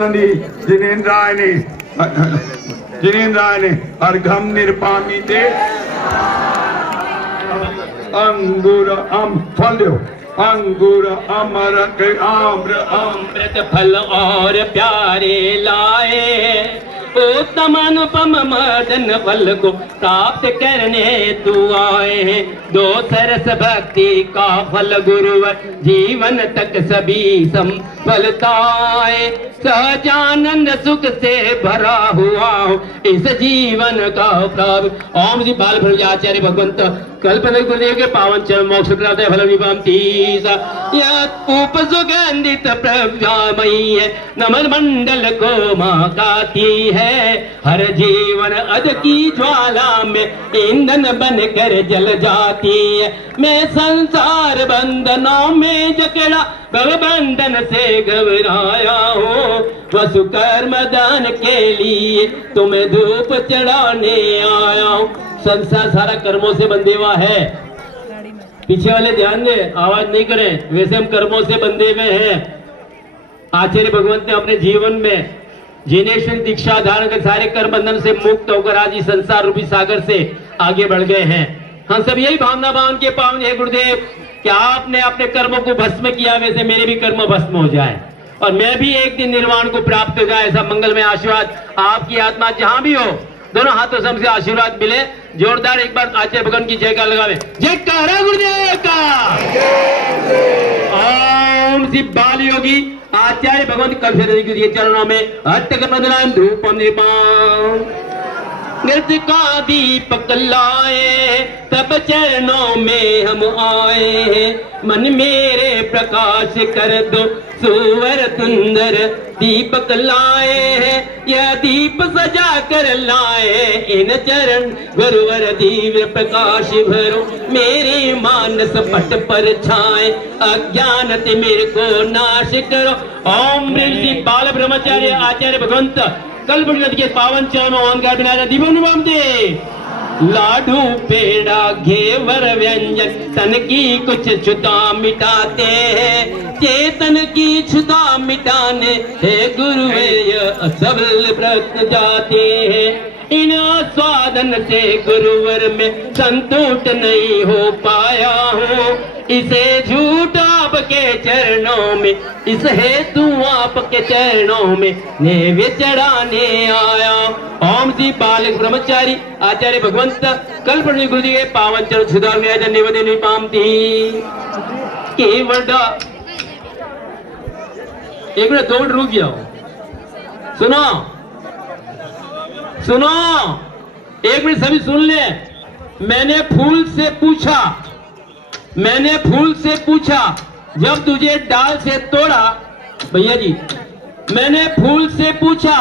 नदी जिनेन्द्राय ने अर्घम निर्पामी दे अंगूर फल दो अंगूर अमरक आम्र अमृत फल और प्यारे लाए उत्तम अनुपम मदन फल को प्राप्त करने तू आए हैं। दो सरस भक्ति का फल गुरुवर जीवन तक सभी संफलताए सहजानंद सुख से भरा हुआ इस जीवन का प्राप्त। ओम श्री बाल आचार्य भगवंत कल्पना गुरुदेव के पावन चरण मोक्ष प्राप्त फल विभांति उप सुगंधित प्रव्यामयी है नमन मंडल को माँ गाती है हर जीवन अध की ज्वाला में ईंधन बन कर जल जाती है। मैं संसार बंधनों में जकड़ा भव बंधन से घबराया हूँ वसु कर्म दान के लिए तुम्हें धूप चढ़ाने आया हूँ। संसार सारा कर्मों से बंधे हुआ है। पीछे वाले ध्यान दें, आवाज नहीं करें। वैसे हम कर्मों से बंधे हुए हैं। आचार्य भगवंत ने अपने जीवन में जिनेश्वर दीक्षा धारण कर सारे कर्म बंधन से मुक्त होकर आज इस संसार रूपी सागर से आगे बढ़ गए हैं। हम सब यही भावना भावन के पावन है गुरुदेव कि आपने अपने कर्मों को भस्म किया वैसे मेरे भी कर्म भस्म हो जाए और मैं भी एक दिन निर्वाण को प्राप्त हो जाए। ऐसा मंगलमय आशीर्वाद आपकी आत्मा जहां भी हो दोनों हाथों से हमसे आशीर्वाद मिले। जोरदार एक बार आचार्य भगवान की जयकार लगावे। जयकारा गुरुदेव का। ओम श्री बाल योगी आचार्य भगवंत कल्पना के चरणों में अट्टकपदनाम धूपम निपाम नृत्य का दीपक लाए तब चरणों में हम आए हैं। मन मेरे प्रकाश कर दो सुवर सुंदर दीपक लाए हैं। यह दीप सजा कर लाए इन चरण गुरुवर दिव्य प्रकाश भरो मेरे मानस पट पर छाए अज्ञान तिमिर को नाश करो। ओम ऋषि बाल ब्रह्मचार्य आचार्य भगवंत कल्पना नदी के पावन चरणों ओंकार बिना दिव्य दे लाडू पेड़ा घेवर व्यंजन तन की कुछ छुता मिटाते हैं चेतन की छुता मिटाने हे गुरुवर सबल व्रत जाते हैं। इन स्वादन से गुरुवर में संतुष्ट नहीं हो पाया हूँ इसे झूठ आपके चरणों में इस हेतु आपके चरणों में नैवेद्य चढ़ाने आया। ओम श्री बालक ब्रह्मचारी आचार्य भगवंत कल्पना गुरु जी के पावन चरण सुधार में निवेदन पामती केवल एक मिनट 2 मिनट रुक जाओ। सुनो सुनो 1 मिनट सभी सुन ले। मैंने फूल से पूछा जब तुझे डाल से तोड़ा भैया जी मैंने फूल से पूछा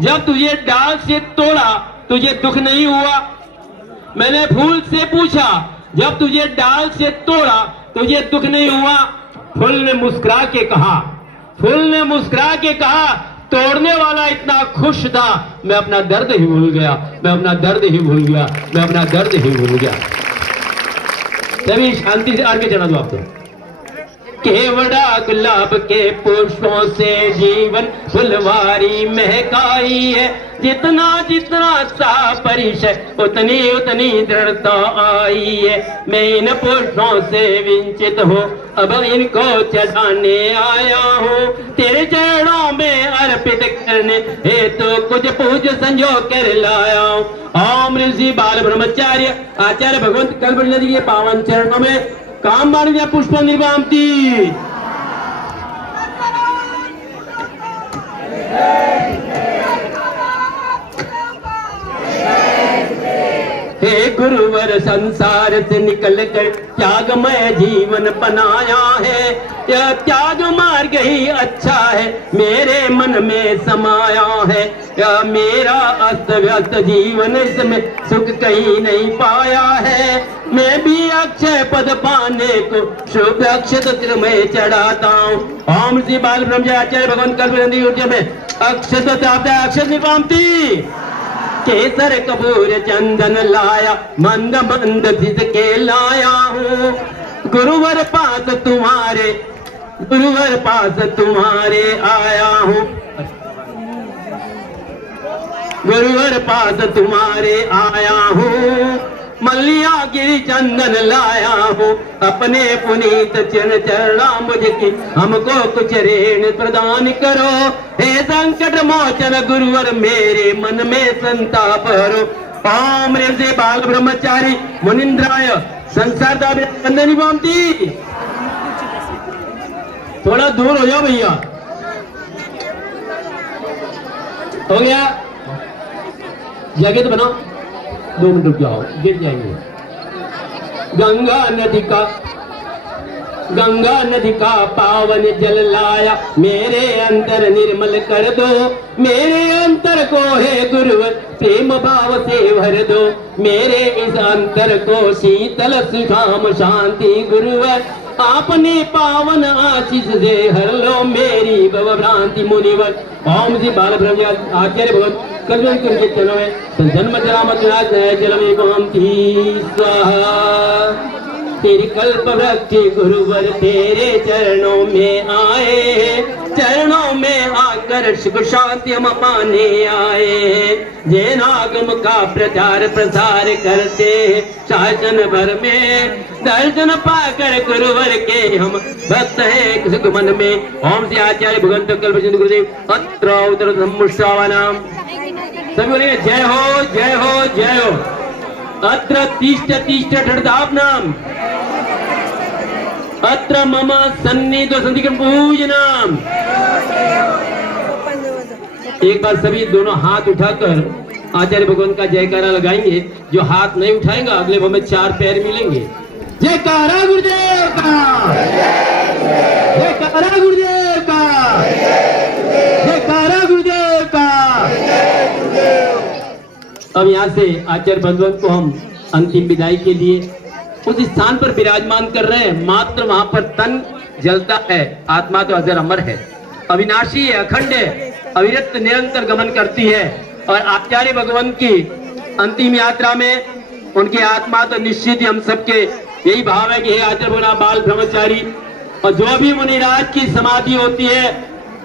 जब तुझे डाल से तोड़ा तुझे दुख नहीं हुआ। मैंने फूल से पूछा जब तुझे डाल से तोड़ा तुझे दुख नहीं हुआ। फूल ने मुस्कुरा के कहा तोड़ने वाला इतना खुश था मैं अपना दर्द ही भूल गया। तभी शांति से आगे चढ़ा दो आपको। केवड़ा गुलाब के पुष्पों से जीवन फुलवारी महकाई है जितना सा परिचय उतनी दृढ़ता आई है। मैं इन पुष्पों से विंचित हो अब इनको चढ़ाने आया हूँ तेरे चरणों में अर्पित करने हेतु कुछ पूज संजो कर लाया हूँ। ओम ऋषि बाल ब्रह्मचार्य आचार्य भगवंत कल्पना नदी के पावन चरणों में काम बाणी पुष्प निर्वामती। हे गुरुवर संसार से निकल कर त्यागमय जीवन बनाया है यह त्याग मार्ग ही अच्छा है मेरे मन में समाया है। यह मेरा अस्त व्यस्त जीवन इसमें सुख कहीं नहीं पाया है। मैं भी अक्षय पद पाने को शुभ अक्षत में चढ़ाता हूँ। ओम श्री बाल ब्रह्मचार्य भगवान कल्पना ऊर्जा में अक्षत अक्षत निपामती केसर कपूर चंदन लाया मंद मंद के लाया हूँ गुरुवर पास तुम्हारे आया हूँ। गुरुवर पास तुम्हारे आया हूँ, मल्लिया गिरी चंदन लाया हूँ, अपने पुनीत चरणा मुझकी हमको कुछ ऋण प्रदान करो, हे संकट मोचन गुरुवर मेरे मन में संताप हरो। ओम ह्रीं से बाल ब्रह्मचारी मुनिंद्राय संसार दावे वंदनी भवंती। थोड़ा दूर हो जाओ भैया, हो गया, जगह तो बनाओ, 2 मिनट रुक जाओ, गिर जाएंगे। गंगा नदी का पावन जल लाया, मेरे अंतर निर्मल कर दो, मेरे अंतर को है गुरुवर प्रेम भाव से भर दो, मेरे इस अंतर को शीतल सुधाम शांति गुरुवर आपने पावन आशीष से हर लो मेरी भवभ्रांति मुनिवर। ओम श्री बाल ब्रह्म आचार्य भगवत कल्याण के चरणों में जन्म जरामत जलमे भवंती स्वाहा। तेरी कल्प वृक्ष गुरुवर तेरे चरणों में आए, चरणों में आकर सुख शांति हम पाने आए, जैनागम का प्रचार प्रसार करते शासन भर में, दर्शन पाकर गुरुवर के हम भक्त हैं सुख मन में। ओम श्री आचार्य भगवंत कल्पचंद गुरुदेव अत्र उत्तर सम्मुष्टावानाम। सभी बोलिए जय हो जय हो जय हो। अत्र तिष्ठ तिष्ठ ठठदापनाम, अत्र मम सन्निधो संधिकं पूजनम। एक बार सभी दोनों हाथ उठाकर आचार्य भगवान का जयकारा लगाएंगे। जो हाथ नहीं उठाएगा अगले भाव में 4 पैर मिलेंगे। जयकारा गुरुदेव का, जयकारा गुरुदेव का, जयकारा गुरुदेव का। अब यहाँ से आचार्य भगवान को हम अंतिम विदाई के लिए उस स्थान पर विराजमान कर रहे हैं। मात्र वहां पर तन जलता है, आत्मा तो अजर अमर है, अविनाशी है, अखंड है, अविरत निरंतर गमन करती है। और आचार्य भगवान की अंतिम यात्रा में उनकी आत्मा तो निश्चित ही हम सबके यही भाव है कि हे आचार्य भगवान बाल ब्रह्मचारी। और जो भी मुनिराज की समाधि होती है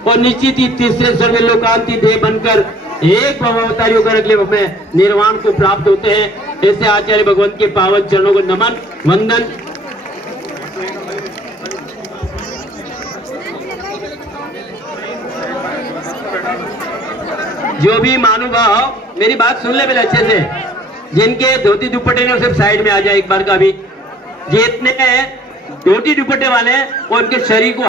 वो निश्चित ही तीसरे स्वर्ग लोकांति देह बनकर एक भवतारी होकर अगले में निर्वाण को प्राप्त होते हैं। ऐसे आचार्य भगवंत के पावन चरणों को नमन वंदन। जो भी महानुभाव मेरी बात सुन ले पहले अच्छे से, जिनके धोती दुपट्टे ने सिर्फ साइड में आ जाए एक बार का भी, जितने धोती दुपट्टे वाले हैं वो उनके शरीर को